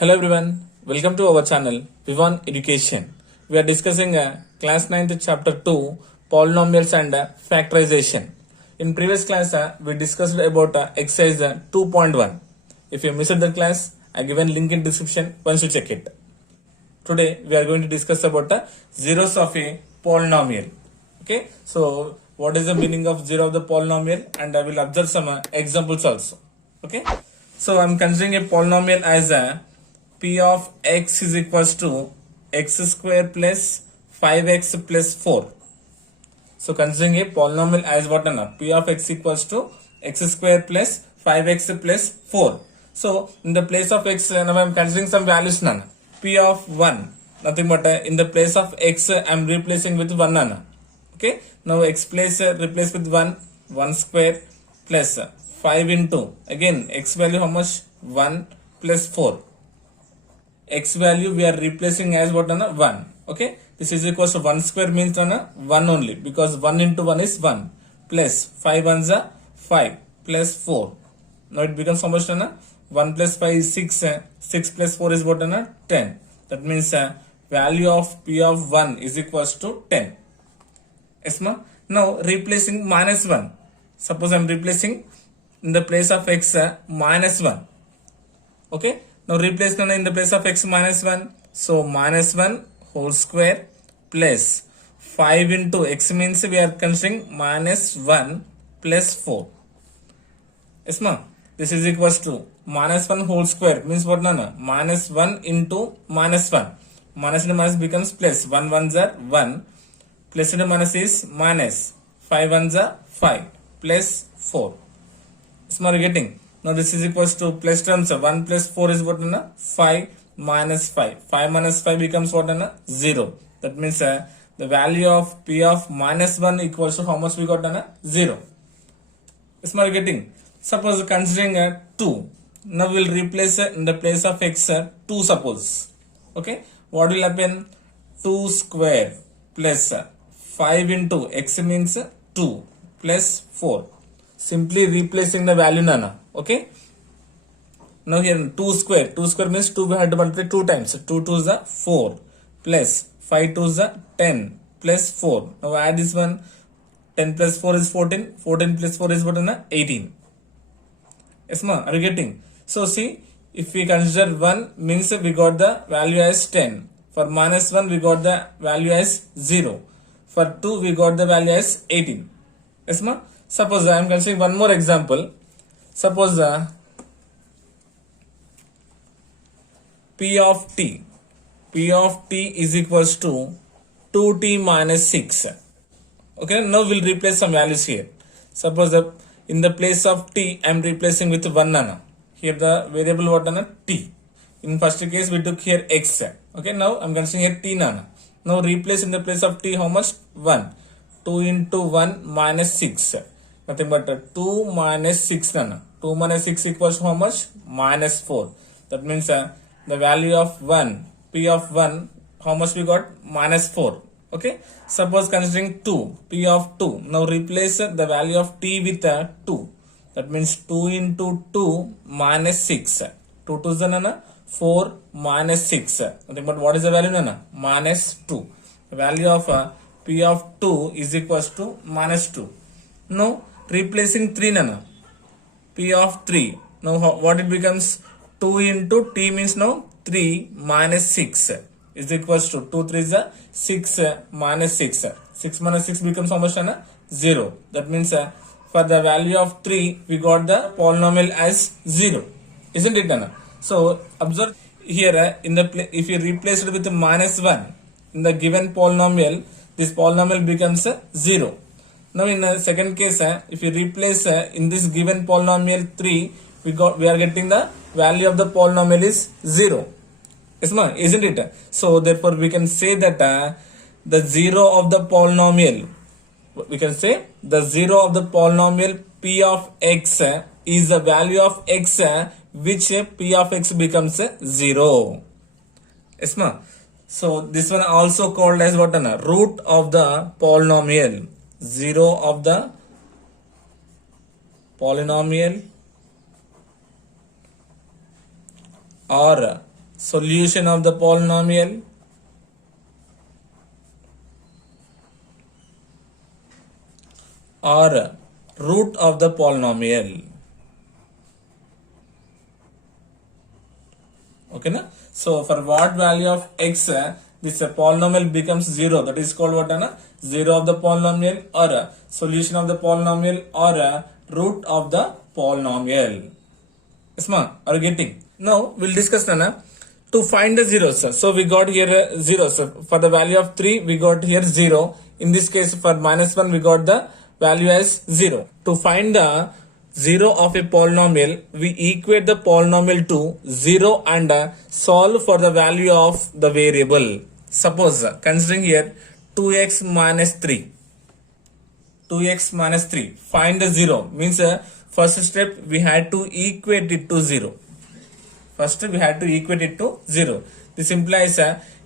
Hello everyone, welcome to our channel Vivan Education. We are discussing class 9th chapter 2 polynomials and factorization. In previous class we discussed about exercise 2.1. If you missed the class, I given link in description once you check it. Today we are going to discuss about the zeros of a polynomial. Okay, so what is the meaning of zero of the polynomial, and I will observe some examples also. Okay, so I'm considering a polynomial as a p of x is equals to x square plus 5x plus 4. So considering a polynomial as what na p of x equals to x square plus 5x plus 4. So in the place of x now I am considering some values nana. P of 1 nothing but in the place of x I am replacing with 1 nana. Okay, now x place replace with 1 square plus 5 into again x value how much 1 plus 4. X value we are replacing as what na 1. Okay, this is equals to 1 square means na 1 only, because 1 into 1 is 1 plus 5 ones are 5 plus 4. Now it becomes how much na 1 plus 5 is 6. 6 plus 4 is what na 10. That means value of p of 1 is equals to 10. Yes, ma? Now replacing minus 1. Suppose I am replacing in the place of x minus 1. Okay, now replace in the place of x minus 1. So minus 1 whole square plus 5 into x means we are considering minus 1 plus 4. Yes, ma? This is equals to minus 1 whole square means what na? Minus 1 into minus 1. Minus into minus becomes plus. 1 ones are 1. Plus into minus is minus. 5 ones are 5 plus 4. Small getting. Now this is equals to plus terms. 1 plus 4 is what na? 5 minus 5. 5 minus 5 becomes what na? 0. That means the value of p of minus 1 equals to how much we got na? 0. Small getting. Suppose considering 2. Now we will replace in the place of x 2 suppose. Okay. What will happen? 2 square plus 5 into x means 2 plus 4. Simply replacing the value nana. Okay. Now here 2 square. 2 square means 2 we had to multiply 2 times. 2 2 is 4 plus 5 2 is 10 plus 4. Now add this one. 10 plus 4 is 14. 14 plus 4 is what? 18. Yes, ma? Are you getting? So see, if we consider 1 means we got the value as 10. For minus 1 we got the value as 0. For 2 we got the value as 18. Yes, ma? Suppose I am considering one more example. Suppose p of t is equals to 2t minus 6. Okay, now we'll replace some values here. Suppose in the place of t I am replacing with 1 nana. Here the variable what nana? T. In first case we took here x. Okay, now I am considering here t nana. Now replace in the place of t how much? 1. 2 into 1 minus 6. Nothing but 2 minus 6 nana. 2 minus 6 equals how much? Minus 4. That means the value of 1, p of 1, how much we got? Minus 4. Okay. Suppose considering 2, p of 2. Now replace the value of t with 2. That means 2 into 2 minus 6. 2 2 is nana? 4 minus 6. Nothing but what is the value nana? Minus 2. The value of p of 2 is equals to minus 2. Now replacing 3 nana. P of 3. Now what it becomes? 2 into t means now 3 minus 6 is equals to 2 3 is 6 minus 6. 6 minus 6 becomes how much? 0. That means for the value of 3 we got the polynomial as 0. Isn't it, Nana? So observe here in the if you replace it with minus 1 in the given polynomial, this polynomial becomes 0. Now in the second case, if you replace in this given polynomial 3, we are getting the value of the polynomial is 0. Yes, ma? Isn't it? So therefore we can say that the 0 of the polynomial, we can say the 0 of the polynomial p of x is the value of x which p of x becomes 0. Yes, ma? So this one also called as what? Root of the polynomial. 0 of the polynomial or solution of the polynomial or root of the polynomial. Okay na? So for what value of x this polynomial becomes 0, that is called what na? 0 of the polynomial or solution of the polynomial or root of the polynomial. Yes ma, are you getting? Now we'll discuss na to find the zeros. So we got here zeros. For the value of 3 we got here 0. In this case for -1 we got the value as 0. To find the 0 of a polynomial, we equate the polynomial to 0 and solve for the value of the variable. Suppose considering here 2x minus 3. 2x minus 3. Find the 0. Means first step we had to equate it to 0. First we had to equate it to 0. This implies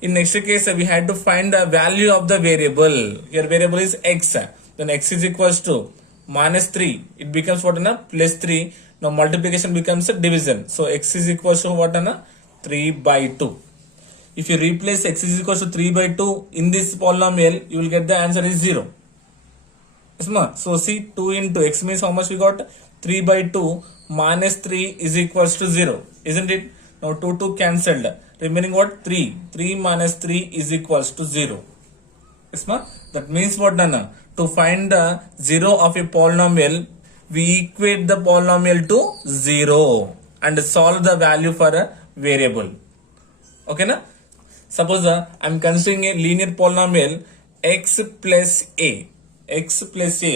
in next case we had to find the value of the variable. Here variable is x. Then x is equals to minus 3. It becomes what na? Plus 3. Now multiplication becomes a division. So x is equals to what na? 3 by 2. If you replace x is equals to 3 by 2 in this polynomial, you will get the answer is 0. Yes, ma? So see 2 into x means how much we got? 3 by 2 minus 3 is equals to 0. Isn't it? Now 2 cancelled. Remaining what? 3. 3 minus 3 is equals to 0. Yes, ma? That means what na? To find the 0 of a polynomial, we equate the polynomial to 0 and solve the value for a variable. Okay na? Suppose I am considering a linear polynomial x plus a. X plus a.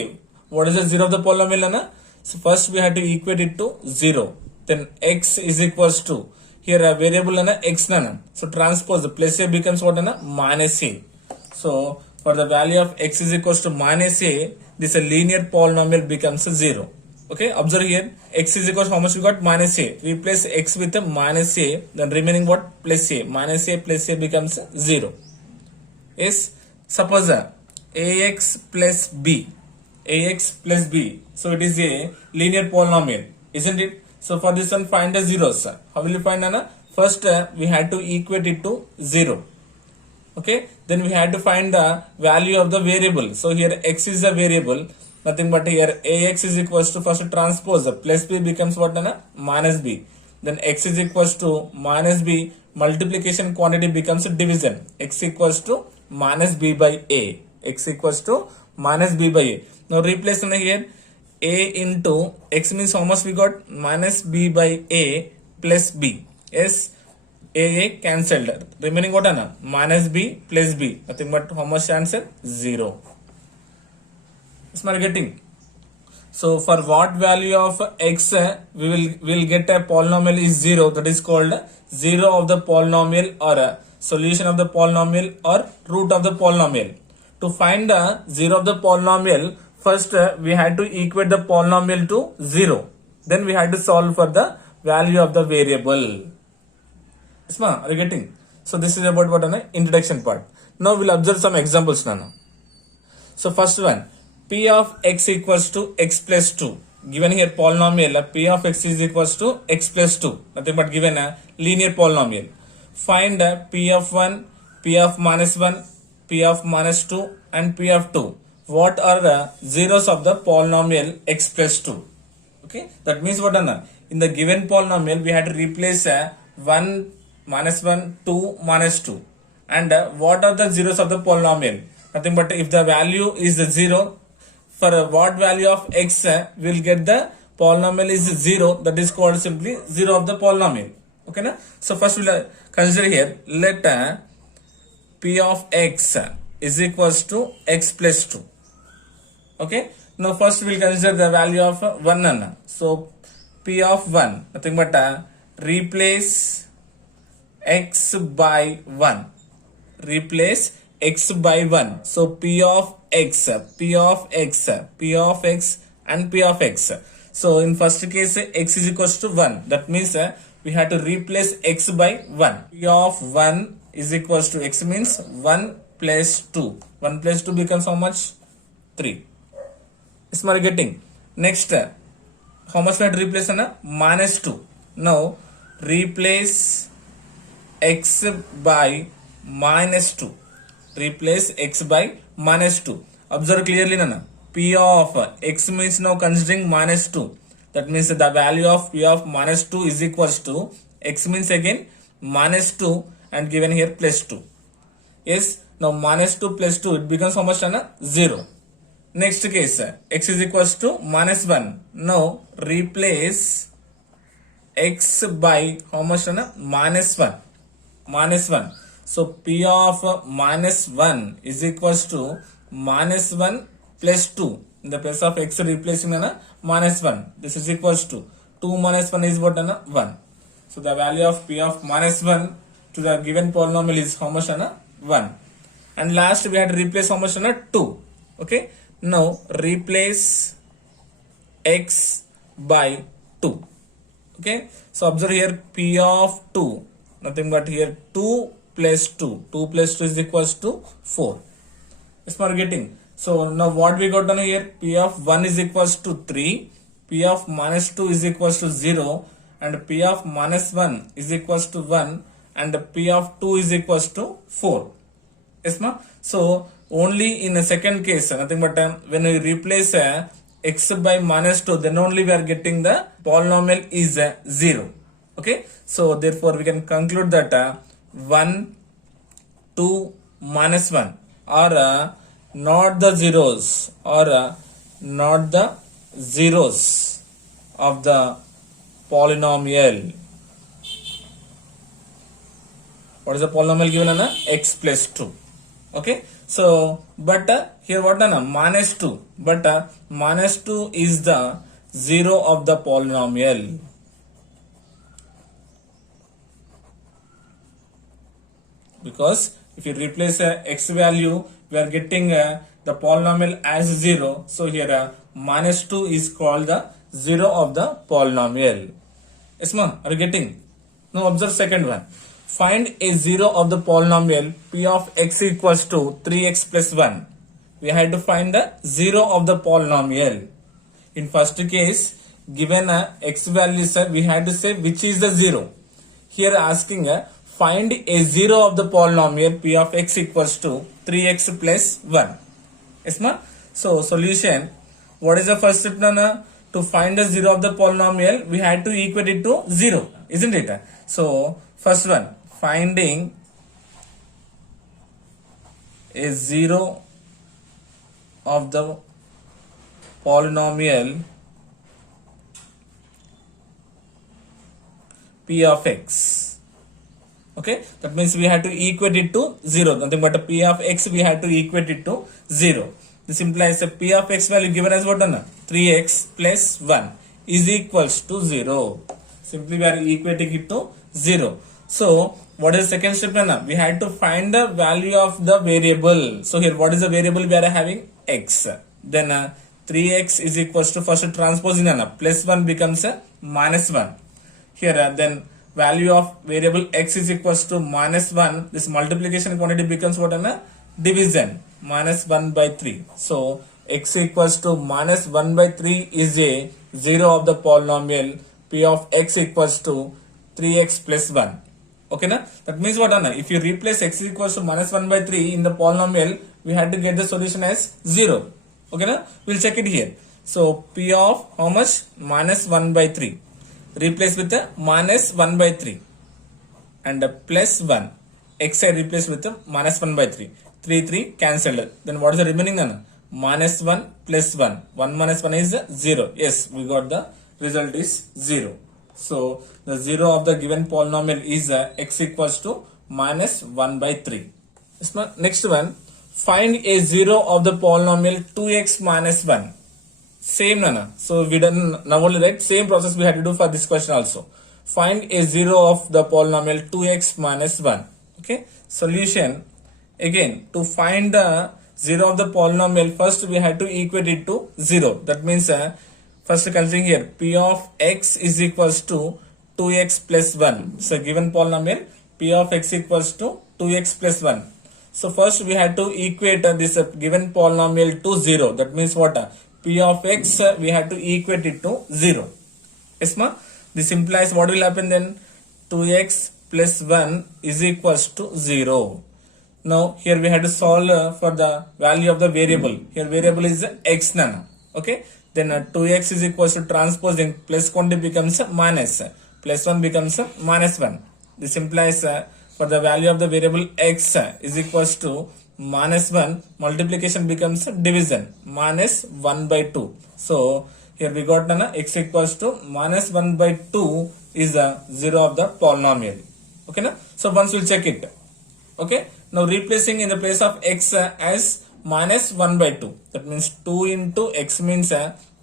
What is the 0 of the polynomial na? So first we have to equate it to 0. Then x is equals to, here a variable na x na. So transpose plus a becomes what na? Minus a. So for the value of x is equals to minus a, this a linear polynomial becomes a 0. Okay, observe here, x is equals to how much we got? Minus a. Replace x with a minus a, then remaining what? Plus a. Minus a plus a becomes 0. Yes, suppose ax plus b. Ax plus b. So it is a linear polynomial, isn't it? So for this one find the zeros. How will you find Anna? First we had to equate it to 0. Okay, then we had to find the value of the variable. So here x is a variable, nothing but here ax is equals to first transpose plus b becomes what na? Minus b. Then x is equals to minus b, multiplication quantity becomes a division. X equals to minus b by a. X equals to minus b by a. Now replace here a into x means how much we got? Minus b by a plus b. Yes, a cancelled. Remaining what na? Minus b plus b. Nothing but how much answer? 0. Is my getting? So for what value of x we will get a polynomial is 0. That is called 0 of the polynomial or a solution of the polynomial or root of the polynomial. To find the 0 of the polynomial, first we had to equate the polynomial to 0. Then we had to solve for the value of the variable. Isma, are you getting? So this is about what an introduction part. Now we'll observe some examples now. So first one, p of x equals to x plus 2. Given here polynomial p of x is equals to x plus 2. Nothing but given a linear polynomial. Find p of 1, p of minus 1, p of minus 2 and p of 2. What are the zeros of the polynomial x plus 2? Okay, that means what in the given polynomial we had to replace 1 minus 1, 2 minus 2. And what are the zeros of the polynomial? Nothing but if the value is 0, for what value of x we will get the polynomial is 0, that is called simply 0 of the polynomial. Okay na? So first we will consider here, let p of x is equals to x plus 2. Okay, now first we will consider the value of 1. So p of 1, nothing but replace x by 1. Replace x by 1. So p of x, p of x, p of x and p of x. So in first case x is equals to 1. That means we have to replace x by 1. P of 1 is equals to x means 1 plus 2. 1 plus 2 becomes how much? 3. Is my getting? Next, how much we have to replace? Minus 2. Now replace x by minus 2. Replace x by minus 2. Observe clearly, Nana. P of x means now considering minus 2. That means the value of p of minus 2 is equals to x means again minus 2 and given here plus 2. Yes, now minus 2 plus 2, it becomes how much, Nana? 0. Next case, x is equals to minus 1. Now replace x by how much, Nana? Minus 1. Minus 1. So p of minus 1 is equals to minus 1 plus 2. In the place of x replacing minus 1. This is equals to 2 minus 1 is what, 1. So the value of p of minus 1 to the given polynomial is how much, 1. And last we had to replace how much, 2. Okay. Now replace x by 2. Okay. So observe here p of 2. Nothing but here 2 plus 2. 2 plus 2 is equals to 4. Yes, we are getting. So now what we got down here? P of 1 is equals to 3. P of minus 2 is equals to 0. And P of minus 1 is equals to 1. And P of 2 is equals to 4. Yes, ma? So only in the second case, nothing but when we replace x by minus 2, then only we are getting the polynomial is 0. Okay. So therefore we can conclude that 1, 2, minus 1 are not the zeros or not the zeros of the polynomial. What is the polynomial given? X plus 2. Okay. So, but here what, minus 2. But minus 2 is the zero of the polynomial. Because if you replace x value, we are getting the polynomial as 0. So here minus 2 is called the zero of the polynomial. Yes, ma'am. Are you getting? Now observe second one. Find a zero of the polynomial p of x equals to 3x plus 1. We had to find the zero of the polynomial. In first case, given x values, we had to say which is the zero. Here asking find a zero of the polynomial p of x equals to 3x plus 1. Yes, ma'am. So solution, what is the first step, Nana? To find the zero of the polynomial, we had to equate it to 0, isn't it? So first one, finding a zero of the polynomial p of x. Okay, that means we had to equate it to 0. Nothing but a p of x, we had to equate it to 0. This implies a p of x value given as what, 3x plus 1 is equals to 0. Simply we are equating it to 0. So what is the second step, Nana? We had to find the value of the variable. So here what is the variable we are having? X. Then 3x is equals to, first transposing, Nana, plus 1 becomes minus 1. Here then value of variable x is equals to minus 1. This multiplication quantity becomes what, Nana? Division, minus 1 by 3. So x equals to minus 1 by 3 is a zero of the polynomial p of x equals to 3x plus 1. Okay, na? That means what, Anna? If you replace x equals to minus 1 by 3 in the polynomial, we had to get the solution as 0. Okay, na? We'll check it here. So p of how much? Minus 1 by 3. Replace with the minus 1 by 3 and plus 1. X I replace with the minus 1 by 3. 3 cancelled. Then what is the remaining, Anna? Minus 1 plus 1. 1 minus 1 is 0. Yes, we got the result is 0. So the zero of the given polynomial is x equals to minus 1 by 3. Next one, find a zero of the polynomial 2x minus 1. Same, Nana. So we done now only, right? Same process we had to do for this question also. Find a zero of the polynomial 2x minus 1. Okay. Solution, again, to find the zero of the polynomial, first we had to equate it to 0. That means first considering here p of x is equals to 2x plus 1. So given polynomial p of x equals to 2x plus 1. So first we had to equate this given polynomial to 0. That means what? P of x we had to equate it to 0. Yes, ma? This implies what will happen then? 2x plus 1 is equals to 0. Now here we had to solve for the value of the variable. Here variable is x nano. Okay. Then 2x is equals to transposing plus quantity becomes minus. Plus 1 becomes minus 1. This implies for the value of the variable x is equals to minus 1. Multiplication becomes division. Minus 1 by 2. So here we got x equals to minus 1 by 2 is the 0 of the polynomial. Okay. Na? So once we'll check it. Okay. Now replacing in the place of x as minus 1 by 2. That means 2 into x means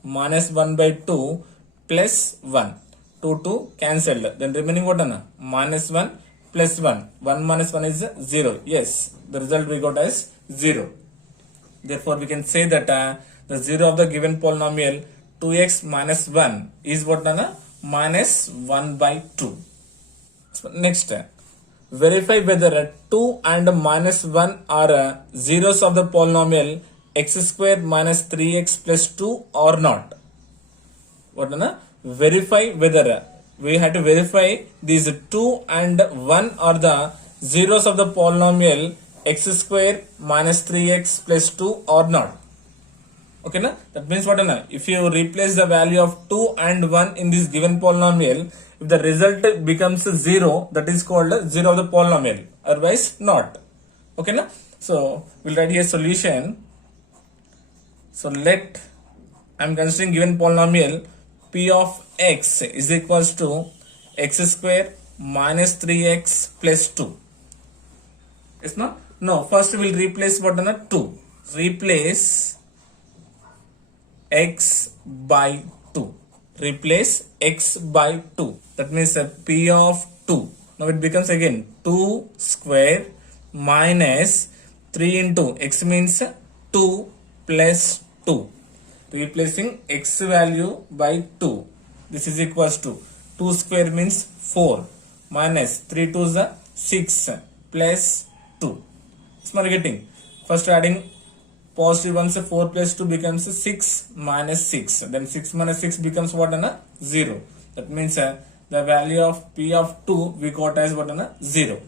minus 1 by 2 plus 1. 2 cancelled. Then remaining what? Minus 1 plus 1. 1 minus 1 is 0. Yes. The result we got as 0. Therefore we can say that the 0 of the given polynomial 2x minus 1 is what? Minus 1 by 2. So next. Verify whether 2 and minus 1 are zeros of the polynomial x square minus 3x plus 2 or not. What? Verify whether we have to verify these 2 and 1 are the zeros of the polynomial x square minus 3x plus 2 or not. Okay, na? That means what? If you replace the value of 2 and 1 in this given polynomial, if the result becomes 0, that is called 0 of the polynomial. Otherwise, not. Okay, na? So, we'll write here solution. So, let I am considering given polynomial p of x is equals to x square minus 3x plus 2. Yes, no? No, first we will replace what? 2. Replace x by 2. Replace x by 2. That means p of 2. Now it becomes again 2 square minus 3 into x means 2 plus 2. Replacing x value by 2. This is equals to 2 square means 4 minus 3 to the 6 plus 2. It's not getting. First adding positive ones, 4 plus 2 becomes 6 minus 6. Then 6 minus 6 becomes what? 0. That means the value of p of 2 we got as what? 0.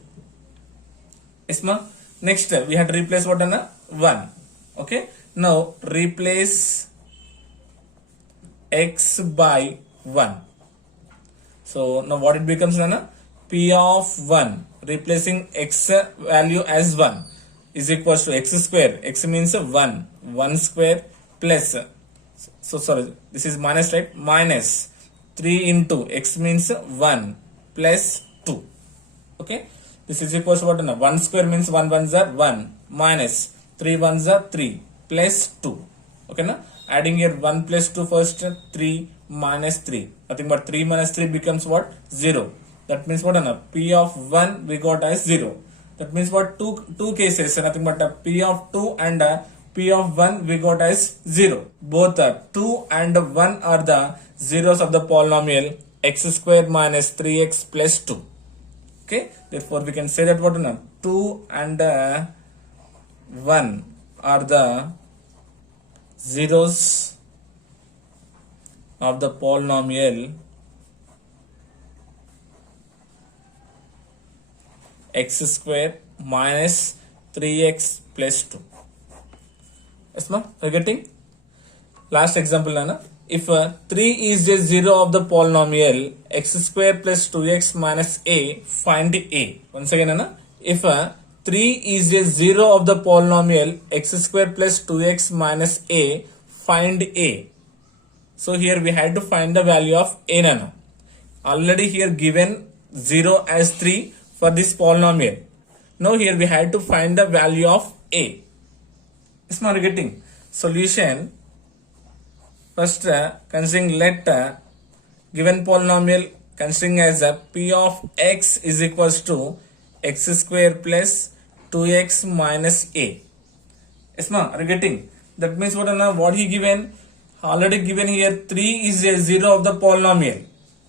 Yes, ma? Next we have to replace what? 1. Okay. Now replace x by 1. So now what it becomes? P of 1 replacing x value as 1 is equals to x square. X means 1. 1 square plus. So sorry, this is minus, right? Minus 3 into x means 1 plus 2. Okay. This is equals to what? 1 square means 1 ones are 1 minus 3 ones are 3 plus 2. Okay, na? Adding here 1 plus 2 first, 3 minus 3. Nothing but 3 minus 3 becomes what? 0. That means what? P of 1 we got as 0. That means what? Two cases, nothing but p of 2 and p of 1 we got as 0. Both 2 and 1 are the zeros of the polynomial x square minus 3x plus 2. Okay, therefore we can say that what? 2 and 1 are the zeros of the polynomial x square minus 3x plus 2. Yes, ma? Are you getting? Last example, Nana. If 3 is a 0 of the polynomial x square plus 2x minus a, find a. Once again, Nana. If 3 is a 0 of the polynomial x square plus 2x minus a, find a. So here we had to find the value of a, Nana. Already here given 0 as 3 for this polynomial. Now here we had to find the value of a. Is not getting solution. First considering let given polynomial considering as p of x is equals to x square plus 2x minus a. Yes, ma? Are you getting? That means what he given? Already given here 3 is a 0 of the polynomial.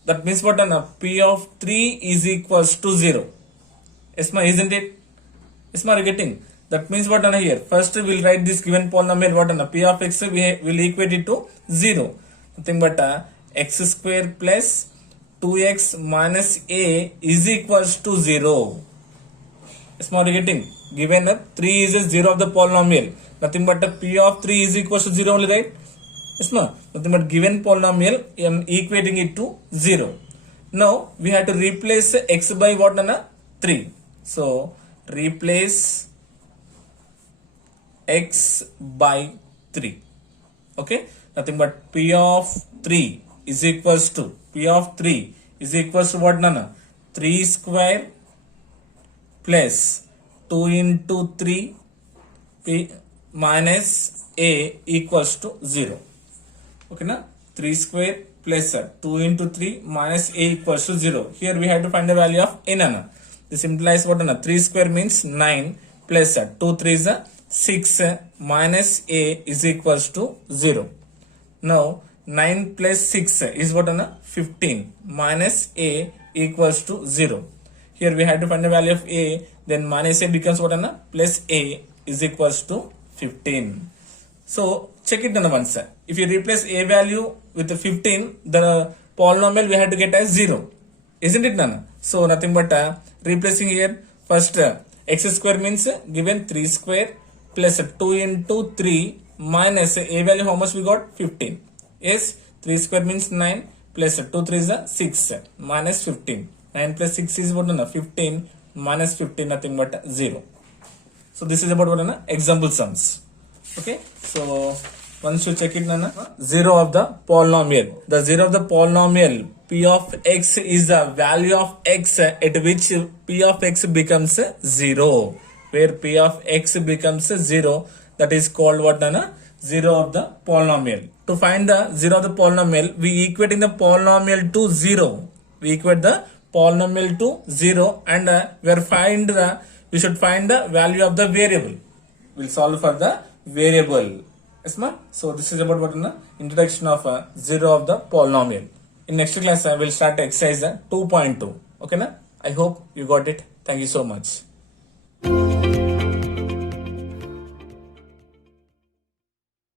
That means what? P of 3 is equals to 0. Yes, ma? Isn't it? Yes, ma? Are you getting? That means what here? First we will write this given polynomial what? P of x we will equate it to 0. Nothing but x square plus 2x minus a is equals to 0. Yes, now you're getting, given 3 is a 0 of the polynomial, nothing but p of 3 is equals to 0 only, right? Yes, no, nothing but given polynomial, I am equating it to 0. Now we have to replace x by what, Nana? 3. So replace x by 3. Okay, nothing but p of 3 is equals to what, Nana? 3 square plus 2 into 3 p minus a equals to 0. Okay, na? 3 square plus 2 into 3 minus a equals to 0. Here we have to find the value of a, Nana. This implies what, Nana? 3 square means 9 plus 2 3 is 6 minus a is equals to 0. Now 9 plus 6 is what, Nana? 15 minus a equals to 0. Here we have to find the value of a, then minus a becomes what, Nana? Plus a is equals to 15. So check it, Nana, once. If you replace a value with 15, the polynomial we have to get as 0. Isn't it, Nana? So nothing but replacing here. First x square means given 3 square plus 2 into 3 minus a value, how much we got? 15. Yes, 3 square means 9 plus 2 3 is 6 minus 15. 9 plus 6 is what, Nana? 15 minus 15, nothing but 0. So this is about what, Nana? Example sums. Okay, so once you check it, Nana, 0 of the polynomial. The 0 of the polynomial p of x is the value of x at which p of x becomes 0. Where p of x becomes 0, that is called what, Nana? 0 of the polynomial. To find the 0 of the polynomial, we equating the polynomial to 0. We equate the polynomial to 0 and we should find the value of the variable. We'll solve for the variable. Yes, ma? So this is about what, Nana? Introduction of 0 of the polynomial. In next class, I will start exercise 2.2. Okay, na? I hope you got it. Thank you so much.